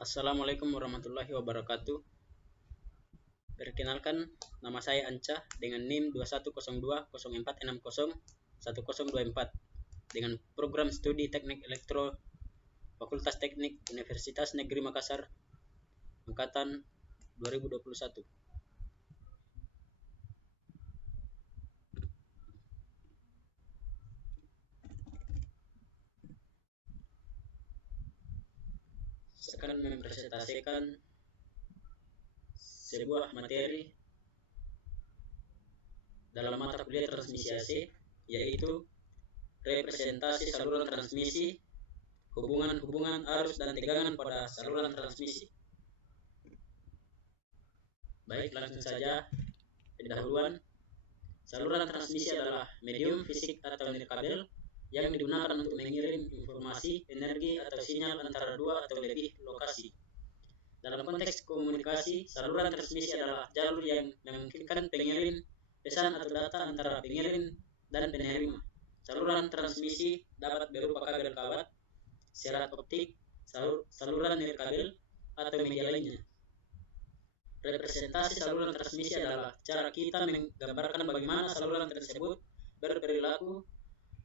Assalamualaikum warahmatullahi wabarakatuh. Perkenalkan, nama saya Anca dengan NIM 210204601024 dengan program studi Teknik Elektro Fakultas Teknik Universitas Negeri Makassar angkatan 2021. Saya akan mempresentasikan sebuah materi dalam mata kuliah transmisi AC, yaitu representasi saluran transmisi, hubungan-hubungan arus dan tegangan pada saluran transmisi. Baik, langsung saja. Pendahuluan. Saluran transmisi adalah medium fisik atau nirkabel yang digunakan untuk mengirim informasi, energi, atau sinyal antara dua atau lebih lokasi. Dalam konteks komunikasi, saluran transmisi adalah jalur yang memungkinkan pengirim pesan atau data antara pengirim dan penerima. Saluran transmisi dapat berupa kabel kawat, serat optik, saluran nirkabel, atau media lainnya. Representasi saluran transmisi adalah cara kita menggambarkan bagaimana saluran tersebut berperilaku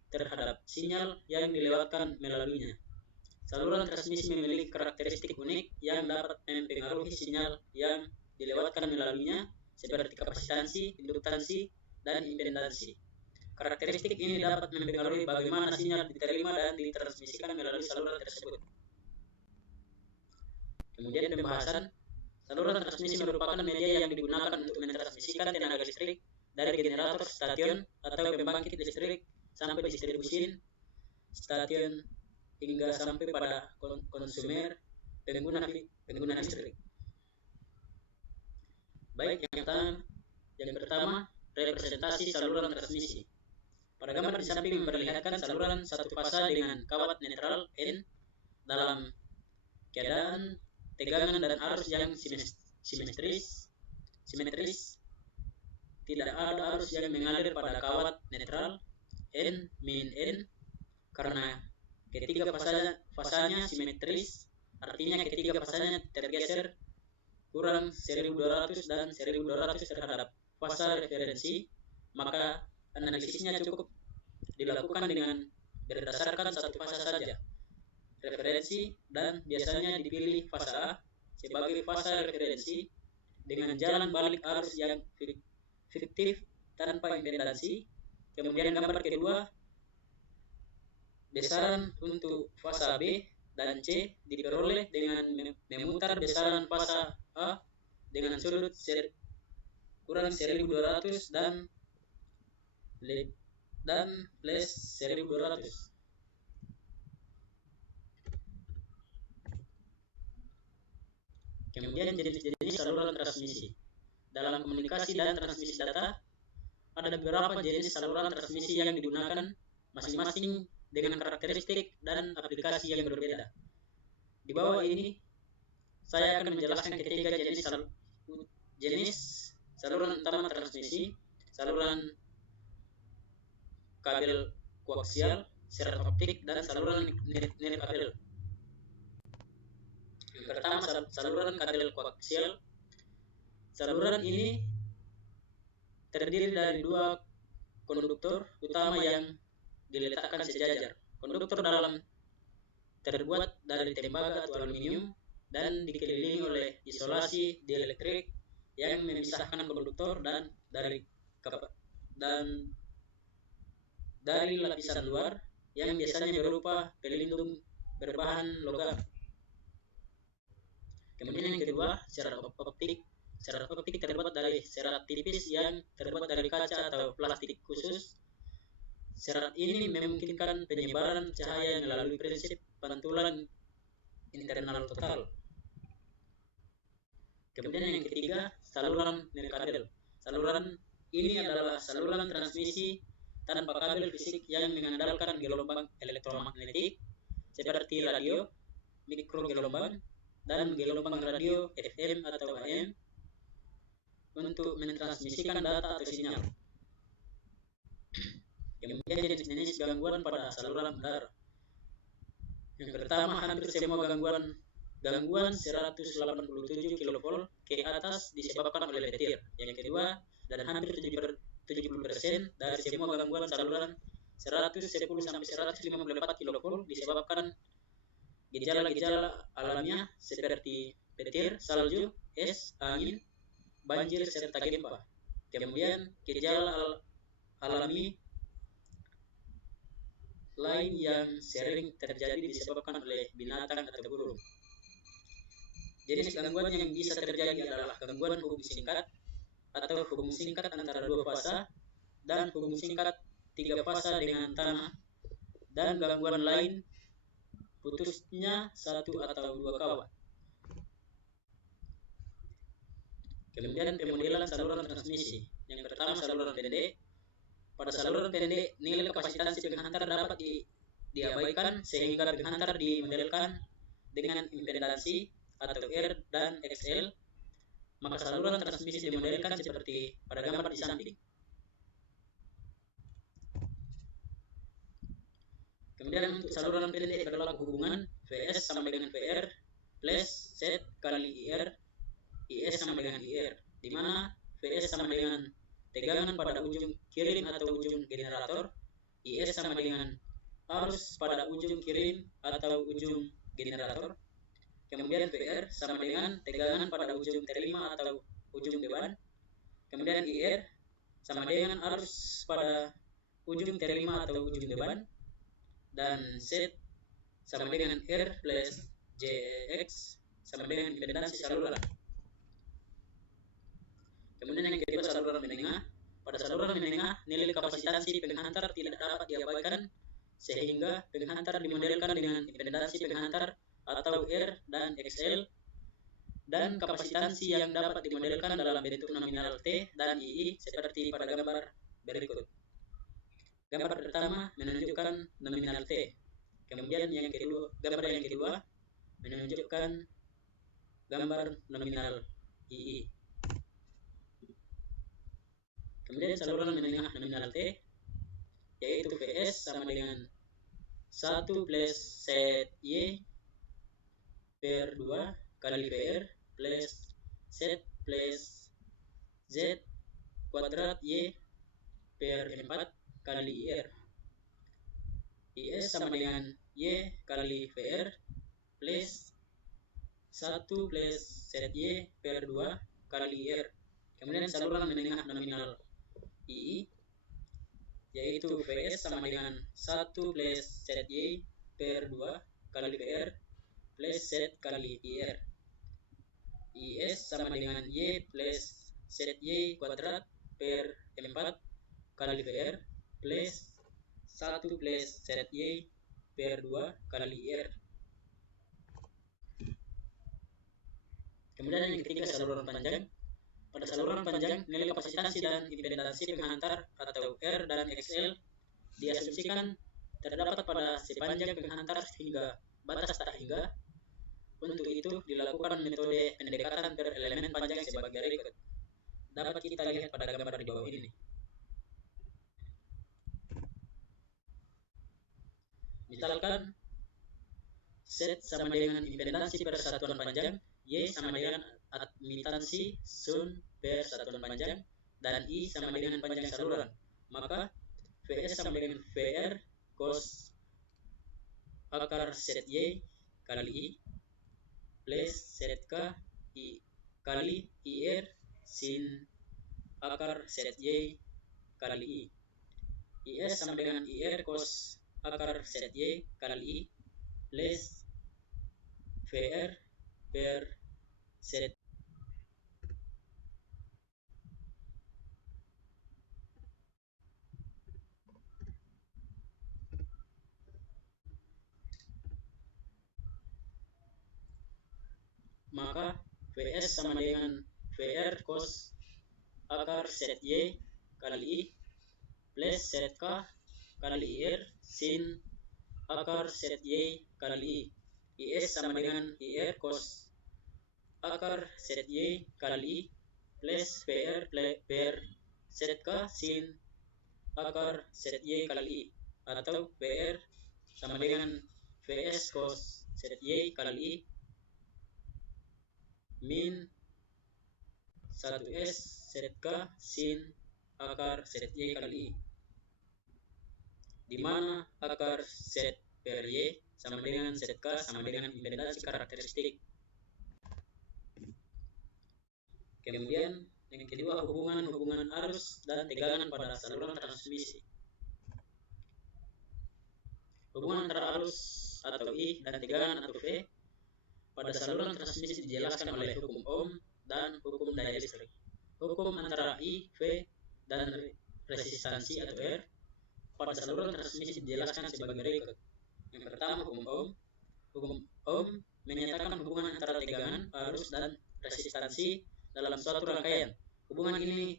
terhadap sinyal yang dilewatkan melaluinya. Saluran transmisi memiliki karakteristik unik yang dapat mempengaruhi sinyal yang dilewatkan melaluinya, seperti kapasitansi, induktansi, dan impedansi. Karakteristik ini dapat mempengaruhi bagaimana sinyal diterima dan ditransmisikan melalui saluran tersebut. Kemudian pembahasan. Saluran transmisi merupakan media yang digunakan untuk mentransmisikan tenaga listrik dari generator stasiun atau pembangkit listrik sampai distribusi stasiun hingga sampai pada konsumer pengguna listrik. Baik, yang pertama, representasi saluran transmisi. Pada gambar di samping memperlihatkan saluran satu fasa dengan kawat netral N dalam keadaan tegangan dan arus yang simetris. Tidak ada arus yang mengalir pada kawat netral N min N karena ketiga fasanya simetris, artinya ketiga fasanya tergeser kurang 1200 dan 1200 terhadap fasa referensi, maka analisisnya cukup dilakukan dengan berdasarkan satu fasa saja, referensi, dan biasanya dipilih fasa A sebagai fasa referensi dengan jalan balik arus yang fiktif tanpa impedansi. Kemudian gambar kedua, besaran untuk fasa B dan C diperoleh dengan memutar besaran fasa A dengan sudut kurang 1200 dan plus 1200. Kemudian jenis-jenis saluran transmisi. Dalam komunikasi dan transmisi data, ada beberapa jenis saluran transmisi yang digunakan masing-masing dengan karakteristik dan aplikasi yang berbeda. Di bawah ini, saya akan menjelaskan ketiga jenis saluran utama transmisi: saluran kabel koaksial, serat optik, dan saluran nirkabel. Yang pertama, saluran kabel koaksial. Saluran ini terdiri dari dua konduktor utama yang diletakkan sejajar. Konduktor dalam terbuat dari tembaga atau aluminium dan dikelilingi oleh isolasi dielektrik yang memisahkan konduktor dan dari lapisan luar yang biasanya berupa pelindung berbahan logam. Kemudian yang kedua, serat optik. Serat optik terbuat dari serat tipis yang terbuat dari kaca atau plastik khusus. Serat ini memungkinkan penyebaran cahaya melalui prinsip pantulan internal total. Kemudian yang ketiga, saluran nirkabel. Saluran ini adalah saluran transmisi tanpa kabel fisik yang mengandalkan gelombang elektromagnetik seperti radio, mikrogelombang, dan gelombang radio FM atau AM untuk mentransmisikan data atau sinyal. Kemudian jenis-jenis gangguan pada saluran udara. Yang pertama, hampir semua gangguan gangguan 187 kV ke atas disebabkan oleh petir. Yang kedua, dan hampir 70% dari semua gangguan saluran 110 sampai 154 kV disebabkan gejala-gejala alamiah seperti petir, salju, es, angin, banjir, serta gempa. Kemudian gejala alami lain yang sering terjadi disebabkan oleh binatang atau burung. Jenis gangguan yang bisa terjadi adalah gangguan hubung singkat atau hubung singkat antara dua fasa dan hubung singkat 3 fasa dengan tanah, dan gangguan lain putusnya 1 atau 2 kawat. Kemudian pemodelan saluran transmisi. Yang pertama, saluran pendek. Pada saluran pendek, nilai kapasitas penghantar dapat diabaikan sehingga penghantar dimodelkan dengan impedansi atau R dan XL. Maka saluran transmisi dimodelkan seperti pada gambar di samping. Kemudian untuk saluran pendek berlaku hubungan VS sama dengan VR plus Z kali IR, IS sama dengan IR, di mana VS sama dengan tegangan pada ujung kirim atau ujung generator, IS sama dengan arus pada ujung kirim atau ujung generator. Kemudian VR sama dengan tegangan pada ujung terima atau ujung beban. Kemudian IR sama dengan arus pada ujung terima atau ujung beban. Dan Z sama dengan R plus JX sama dengan impedansi saluran. Kemudian yang kedua, saluran menengah. Pada saluran menengah, nilai kapasitas penghantar tidak dapat diabaikan sehingga penghantar dimodelkan dengan impedansi penghantar atau R dan XL, dan kapasitas yang dapat dimodelkan dalam bentuk nominal T dan II seperti pada gambar berikut. Gambar pertama menunjukkan nominal T. Kemudian yang kedua, gambar yang kedua menunjukkan gambar nominal II. Kemudian saluran menengah nominal T yaitu VS sama dengan 1 plus ZY per 2 kali VR plus Z plus Z kuadrat Y per 4 kali IR. IS sama dengan Y kali VR plus 1 plus ZY per 2 kali IR. Kemudian saluran menengah nominal II yaitu VS sama dengan 1 plus ZY per 2 kali VR plus Z kali IR. IS sama dengan Y plus ZY kuadrat per 4 kali VR plus 1 plus ZY per 2 kali IR. Kemudian yang ketiga, saluran panjang. Pada saluran panjang, nilai kapasitas dan impedansi penghantar atau R dan XL diasumsikan terdapat pada sepanjang penghantar hingga batas tak hingga. Untuk itu dilakukan metode pendekatan per elemen panjang sebagai berikut. Dapat kita lihat pada gambar di bawah ini. Misalkan Z sama dengan impedansi per satuan panjang, Y sama dengan admitansi sun per satuan panjang, dan I sama dengan panjang saluran. Maka VS sama dengan VR cos akar ZY kali I plus ZK I kali IR sin akar ZY kali I. IS sama dengan IR cos akar ZY kali I plus VR per Z. Maka VS sama dengan VR cos akar ZY kali I plus ZK kali IR sin akar ZY kali I. IS sama dengan IR cos akar ZY kali I plus VR per ZK sin akar ZY kali I, atau VR sama dengan VS cos ZY kali I min 1S set K sin akar set Y kali I, di mana akar set per Y sama dengan set K sama dengan impedansi karakteristik. Kemudian yang kedua, hubungan arus dan tegangan pada saluran transmisi. Hubungan antara arus atau I dan tegangan atau V pada saluran transmisi dijelaskan oleh hukum Ohm dan hukum daya listrik. Hukum antara I, V, dan resistansi atau R pada saluran transmisi dijelaskan sebagai berikut. Yang pertama, hukum Ohm. Hukum Ohm menyatakan hubungan antara tegangan, arus, dan resistansi dalam suatu rangkaian. Hubungan ini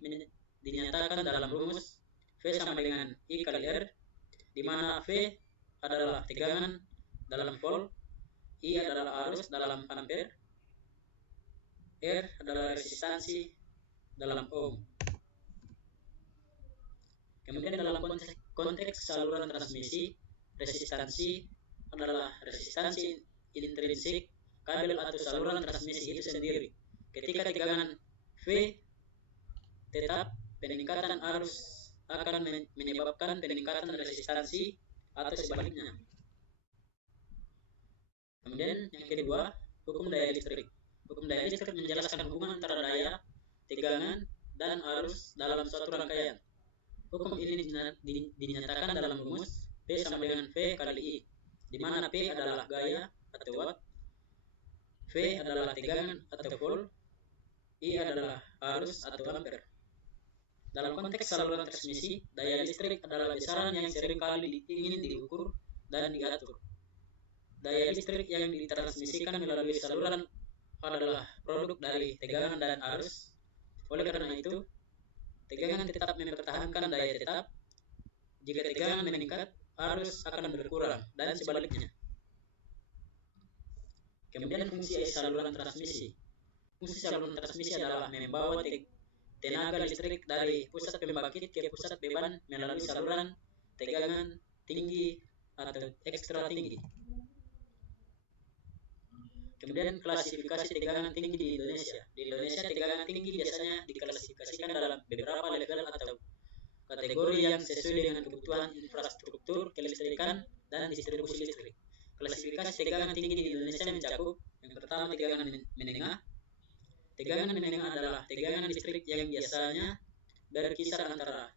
dinyatakan dalam rumus V sama dengan I kali R, di mana V adalah tegangan dalam volt, I adalah arus dalam ampere, R adalah resistansi dalam ohm. Kemudian dalam konteks saluran transmisi, resistansi adalah resistansi intrinsik kabel atau saluran transmisi itu sendiri. Ketika tegangan V tetap, peningkatan arus akan menyebabkan peningkatan resistansi atau sebaliknya. Kemudian yang kedua, hukum daya listrik. Hukum daya listrik menjelaskan hubungan antara daya, tegangan, dan arus dalam suatu rangkaian. Hukum ini dinyatakan dalam rumus P sama dengan V kali I, di mana P adalah gaya atau watt, V adalah tegangan atau volt, I adalah arus atau ampere. Dalam konteks saluran transmisi, daya listrik adalah besaran yang sering kali ingin diukur dan diatur. Daya listrik yang ditransmisikan melalui saluran adalah produk dari tegangan dan arus. Oleh karena itu, tegangan tetap mempertahankan daya tetap. Jika tegangan meningkat, arus akan berkurang dan sebaliknya. Kemudian fungsi saluran transmisi. Fungsi saluran transmisi adalah membawa tenaga listrik dari pusat pembangkit ke pusat beban melalui saluran tegangan tinggi atau ekstra tinggi. Kemudian klasifikasi tegangan tinggi di Indonesia. Di Indonesia tegangan tinggi biasanya diklasifikasikan dalam beberapa level atau kategori yang sesuai dengan kebutuhan infrastruktur kelistrikan dan distribusi listrik. Klasifikasi tegangan tinggi di Indonesia mencakup yang pertama tegangan menengah. Tegangan menengah adalah tegangan listrik yang biasanya berkisar antara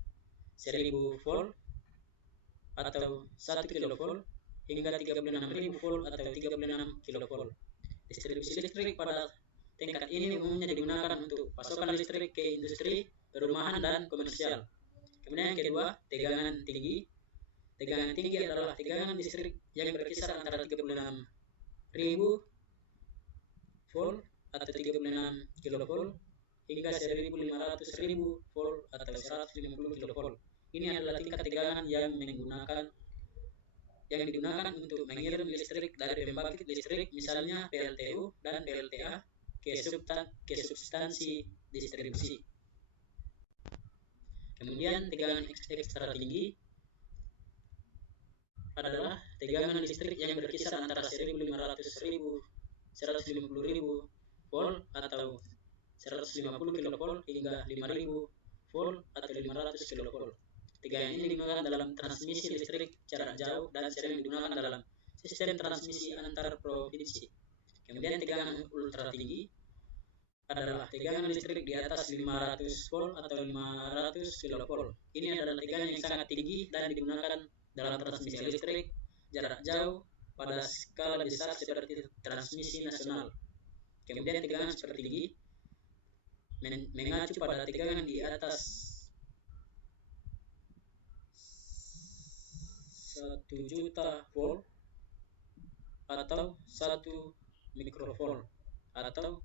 1000 volt atau 1 kV hingga 36.000 volt atau 36 kV. Distribusi listrik pada tingkat ini umumnya digunakan untuk pasokan listrik ke industri, perumahan, dan komersial. Kemudian yang kedua, tegangan tinggi. Tegangan tinggi adalah tegangan listrik yang berkisar antara 36.000 volt atau 36 kV hingga 1.500.000 volt atau 150 kV. Ini adalah tingkat tegangan yang digunakan untuk mengirim listrik dari pembangkit listrik, misalnya PLTU dan PLTA, ke substansi distribusi. Kemudian tegangan ekstra tinggi adalah tegangan listrik yang berkisar antara 1.500.000, 150.000 volt atau 150 kV hingga 5.000 volt atau 500 kV. Tegangan ini digunakan dalam transmisi listrik jarak jauh dan sering digunakan dalam sistem transmisi antar provinsi. Kemudian tegangan ultra tinggi adalah tegangan listrik di atas 500 volt atau 500 kV. Ini adalah tegangan yang sangat tinggi dan digunakan dalam transmisi listrik jarak jauh pada skala besar seperti transmisi nasional. Kemudian tegangan super tinggi mengacu pada tegangan di atas 1 juta volt atau 1 mikrovolt atau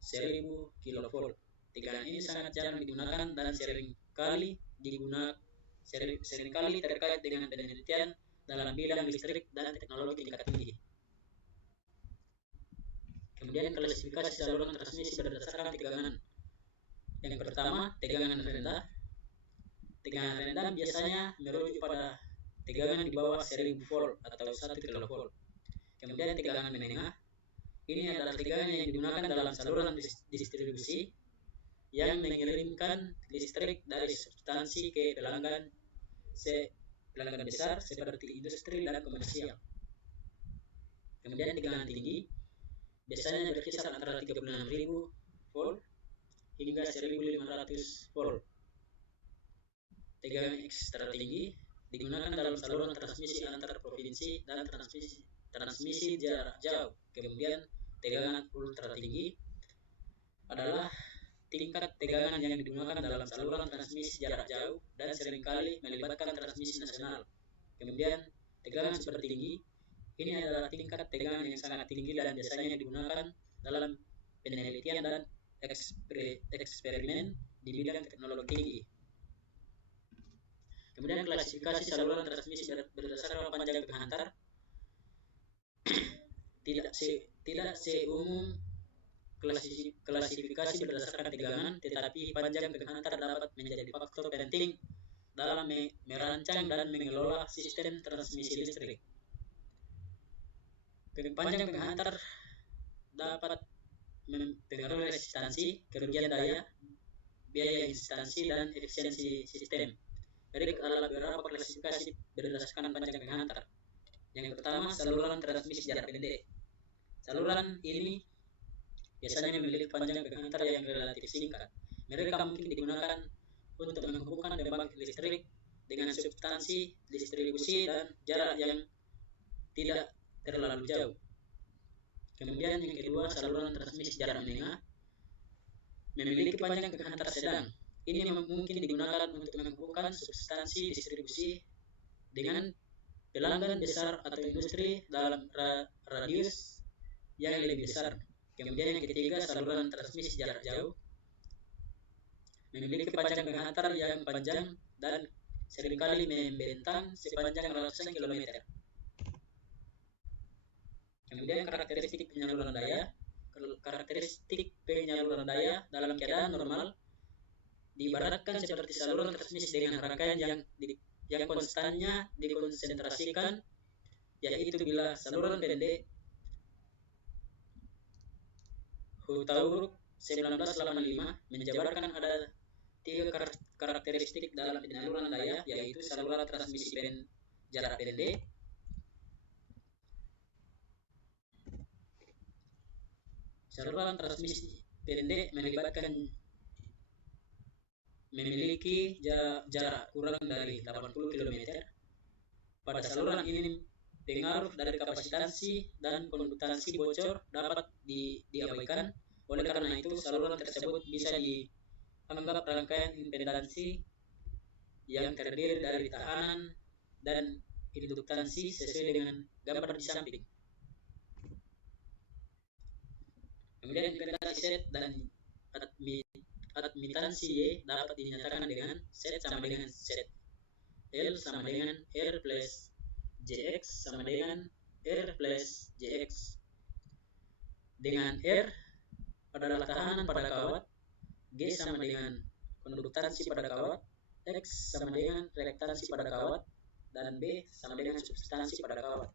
1000 kilovolt. Tegangan ini sangat jarang digunakan dan seringkali terkait dengan penelitian dalam bidang listrik dan teknologi tingkat tinggi. Kemudian klasifikasi saluran transmisi berdasarkan tegangan. Yang pertama, tegangan rendah. Tegangan rendah biasanya merujuk pada tegangan di bawah 1000 volt atau 1 kV. Kemudian tegangan menengah. Ini adalah tegangan yang digunakan dalam saluran distribusi yang mengirimkan listrik dari substansi ke pelanggan besar seperti industri dan komersial. Kemudian tegangan tinggi biasanya berkisar antara 36.000 volt hingga 1.500 volt. Tegangan ekstra tinggi digunakan dalam saluran transmisi antar provinsi dan transmisi jarak jauh. Kemudian tegangan ultra tinggi adalah tingkat tegangan yang digunakan dalam saluran transmisi jarak jauh dan seringkali melibatkan transmisi nasional. Kemudian tegangan super tinggi ini adalah tingkat tegangan yang sangat tinggi dan biasanya digunakan dalam penelitian dan eksperimen di bidang teknologi tinggi. Kemudian klasifikasi saluran transmisi berdasarkan panjang penghantar. Tidak seumum klasifikasi berdasarkan tegangan, tetapi panjang penghantar dapat menjadi faktor penting dalam merancang dan mengelola sistem transmisi listrik. Panjang penghantar dapat mempengaruhi resistansi, kerugian daya, biaya instansi, dan efisiensi sistem. Berikut adalah beberapa klasifikasi berdasarkan panjang penghantar. Yang pertama, saluran transmisi jarak pendek. Saluran ini biasanya memiliki panjang penghantar yang relatif singkat. Mereka mungkin digunakan untuk menghubungkan pembangkit listrik dengan substansi distribusi dan jarak yang tidak terlalu jauh. Kemudian yang kedua, saluran transmisi jarak menengah memiliki panjang penghantar sedang. Ini mungkin digunakan untuk menghubungkan substansi distribusi dengan pelanggan besar atau industri dalam radius yang lebih besar. Kemudian yang ketiga, saluran transmisi jarak jauh memiliki panjang penghantar yang panjang dan seringkali membentang sepanjang ratusan kilometer. Kemudian karakteristik penyaluran daya. Karakteristik penyaluran daya dalam keadaan normal diibaratkan seperti saluran transmisi dengan rangkaian yang konstannya dikonsentrasikan, yaitu bila saluran pendek. Hutauruk 1985 menjabarkan ada 3 karakteristik dalam penyaluran daya, yaitu saluran transmisi jarak pendek, saluran transmisi pendek memiliki jarak kurang dari 80 km. Pada saluran ini pengaruh dari kapasitansi dan konduktansi bocor dapat diabaikan. Oleh karena itu, saluran tersebut bisa dianggap rangkaian impedansi yang terdiri dari tahanan dan induktansi sesuai dengan gambar di samping. Kemudian impedansi Z dan admitansi Y dapat dinyatakan dengan Z sama dengan Z, L sama dengan R plus JX sama dengan R plus JX. Dengan R adalah tahanan pada kawat, G sama dengan konduktansi pada kawat, X sama dengan reaktansi pada kawat, dan B sama dengan substansi pada kawat.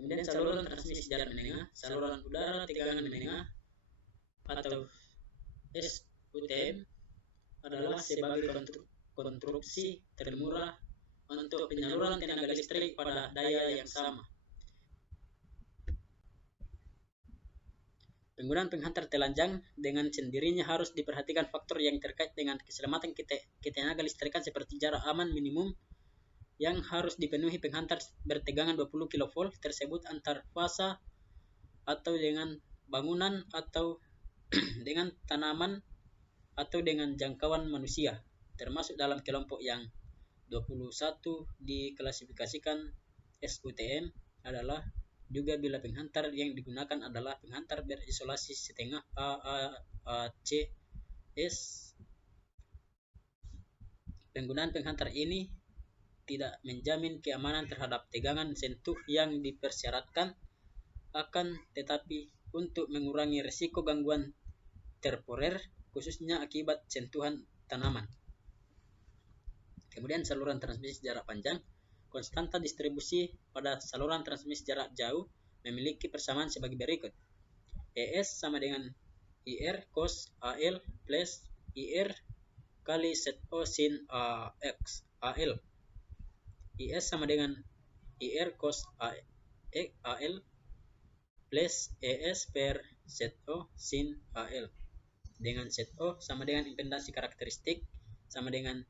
Kemudian saluran transmisi jarak menengah, saluran udara tegangan menengah atau SUTM adalah sebagai konstruksi termurah untuk penyaluran tenaga listrik pada daya yang sama. Penggunaan penghantar telanjang dengan sendirinya harus diperhatikan faktor yang terkait dengan keselamatan ketenaga listrikan seperti jarak aman minimum yang harus dipenuhi penghantar bertegangan 20 kV tersebut antar fasa atau dengan bangunan atau dengan tanaman atau dengan jangkauan manusia, termasuk dalam kelompok yang 21 diklasifikasikan SUTM adalah juga bila penghantar yang digunakan adalah penghantar berisolasi setengah AACS. Penggunaan penghantar ini tidak menjamin keamanan terhadap tegangan sentuh yang dipersyaratkan, akan tetapi untuk mengurangi risiko gangguan temporer khususnya akibat sentuhan tanaman. Kemudian saluran transmisi jarak panjang, konstanta distribusi pada saluran transmisi jarak jauh memiliki persamaan sebagai berikut. ES sama dengan IR cos AL plus IR kali ZO sin AL. IS sama dengan IR cos AL plus ES per ZO sin AL. Dengan ZO sama dengan impedansi karakteristik sama dengan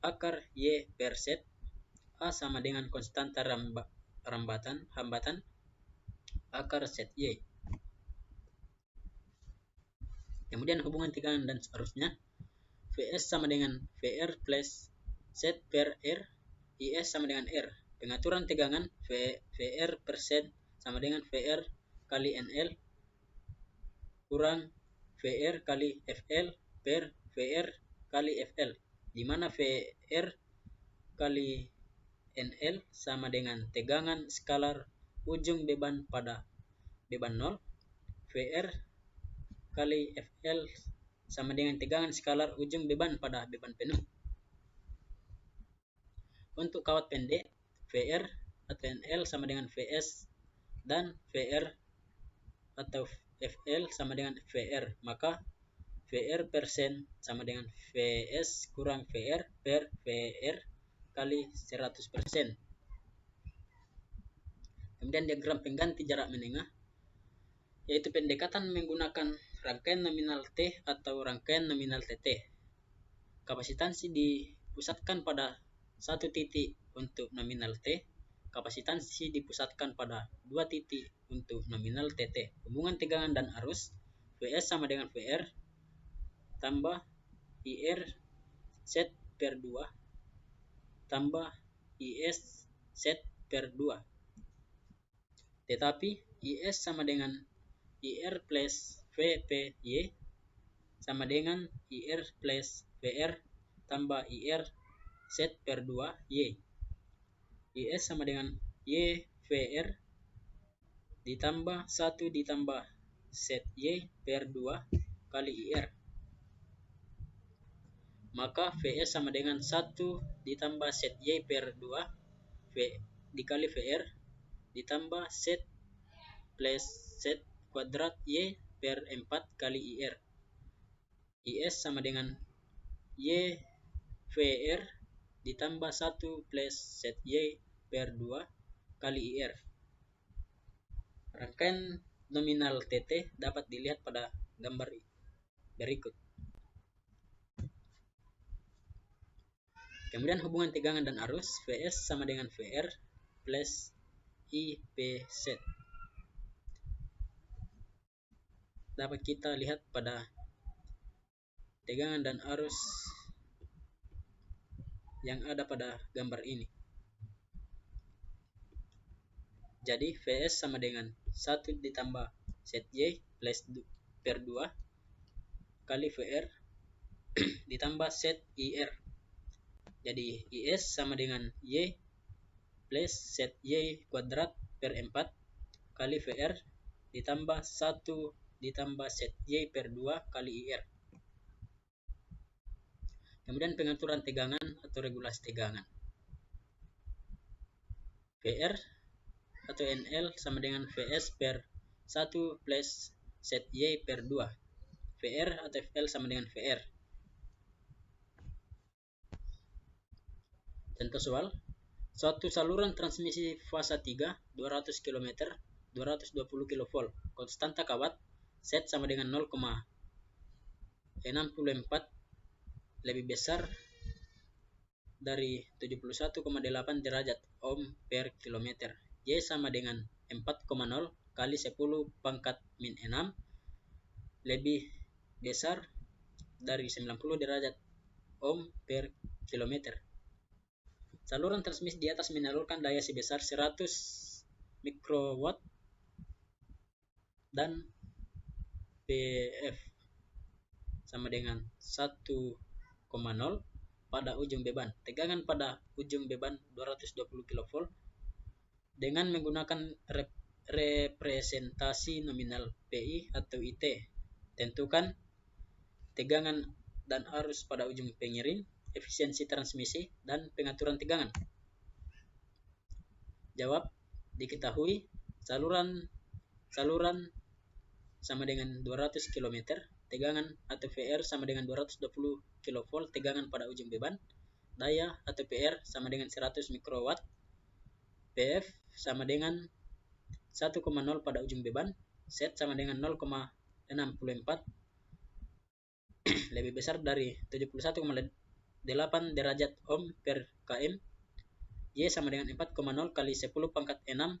akar Y per Z. A sama dengan konstanta hambatan akar ZY. Kemudian hubungan tegangan dan arusnya, Vs sama dengan Vr plus Z per R, IS sama dengan R. Pengaturan tegangan, Vr per Z sama dengan Vr kali NL kurang Vr kali FL per Vr kali FL, di mana Vr kali NL sama dengan tegangan skalar ujung beban pada beban 0, Vr kali FL sama dengan tegangan skalar ujung beban pada beban penuh. Untuk kawat pendek, VR atau NL sama dengan VS dan VR atau FL sama dengan VR, maka VR persen sama dengan VS kurang VR per VR kali 100%. Kemudian diagram pengganti jarak menengah, yaitu pendekatan menggunakan rangkaian nominal T atau rangkaian nominal TT. Kapasitansi dipusatkan pada satu titik untuk nominal T, kapasitansi dipusatkan pada dua titik untuk nominal TT. Hubungan tegangan dan arus, Vs sama dengan Vr tambah IR Z per 2 tambah IS Z per 2. Tetapi IS sama dengan IR plus VPY sama dengan IR plus VR tambah IR Z per 2 Y. IS sama dengan Y VR ditambah 1 ditambah ZY per 2 kali IR. Maka VS sama dengan 1 ditambah ZY per 2 V dikali VR ditambah Z plus Z kuadrat Y per 4 kali IR. IS sama dengan Y VR ditambah 1 plus ZY per 2 kali IR. Rangkaian nominal TT dapat dilihat pada gambar berikut. Kemudian hubungan tegangan dan arus, Vs sama dengan VR plus IPZ. Dapat kita lihat pada tegangan dan arus yang ada pada gambar ini. Jadi Vs sama dengan 1 ditambah ZY plus per 2 kali VR ditambah ZIR. Jadi IS sama dengan Y plus ZY kuadrat per 4 kali VR ditambah 1 ditambah ZY per 2 kali IR. Kemudian pengaturan tegangan atau regulasi tegangan. VR atau NL sama dengan VS per 1 plus ZY per 2. VR atau FL sama dengan VR. Contoh soal, suatu saluran transmisi fasa 3 200 km 220 kV konstanta kawat Z sama dengan 0,64 lebih besar dari 71,8 derajat ohm per kilometer. Y sama dengan 4,0 kali 10 pangkat min 6 lebih besar dari 90 derajat ohm per kilometer. Saluran transmisi di atas menyalurkan daya sebesar 100 mikrowatt dan PF sama dengan 1,0 pada ujung beban. Tegangan pada ujung beban 220 kV dengan menggunakan representasi nominal PI atau IT. Tentukan tegangan dan arus pada ujung pengiring, efisiensi transmisi, dan pengaturan tegangan. Jawab, diketahui saluran sama dengan 200 km, tegangan atau VR sama dengan 220 kV tegangan pada ujung beban, daya atau PR sama dengan 100 mikrowatt, PF sama dengan 1,0 pada ujung beban, Z sama dengan 0,64 lebih besar dari 71,8 derajat ohm per km, Y sama dengan 4,0 kali 10 pangkat 6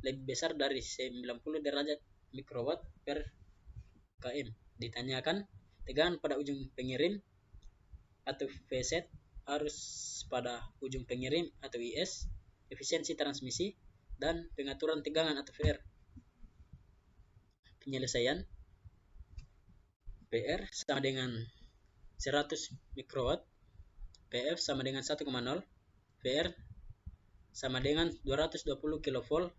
lebih besar dari 90 derajat mikrowatt per km. Ditanyakan tegangan pada ujung pengirim atau VZ, arus pada ujung pengirim atau IS, efisiensi transmisi, dan pengaturan tegangan atau VR. Penyelesaian: PR sama dengan 100 mikrowatt, PF sama dengan 1,0, VR sama dengan 220 kV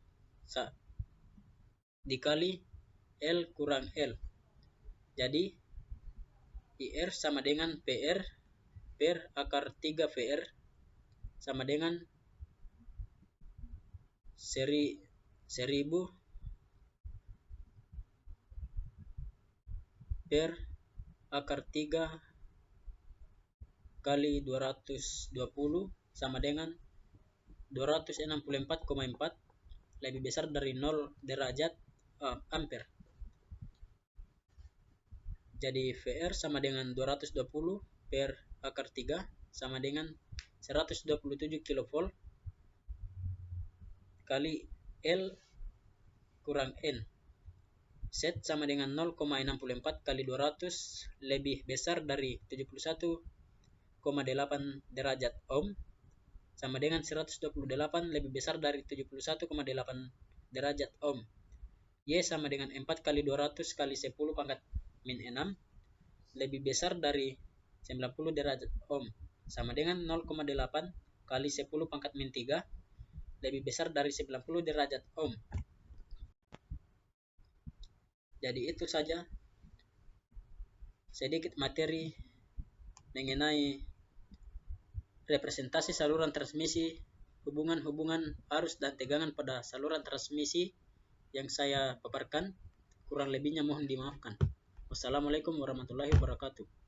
dikali L kurang L. Jadi IR sama dengan PR per akar 3 VR sama dengan 1000 per akar 3 kali 220 sama dengan 264,4 lebih besar dari 0 derajat ampere. Jadi VR sama dengan 220 per akar 3 sama dengan 127 kV kali L kurang N. Z sama dengan 0,64 kali 200 lebih besar dari 71,8 derajat ohm sama dengan 128 lebih besar dari 71,8 derajat ohm. Y sama dengan 4 kali 200 kali 10 pangkat min 6 lebih besar dari 90 derajat ohm sama dengan 0,8 kali 10 pangkat min 3 lebih besar dari 90 derajat ohm. Jadi itu saja sedikit materi mengenai representasi saluran transmisi, hubungan-hubungan arus dan tegangan pada saluran transmisi yang saya paparkan. Kurang lebihnya mohon dimaafkan. Wassalamualaikum warahmatullahi wabarakatuh.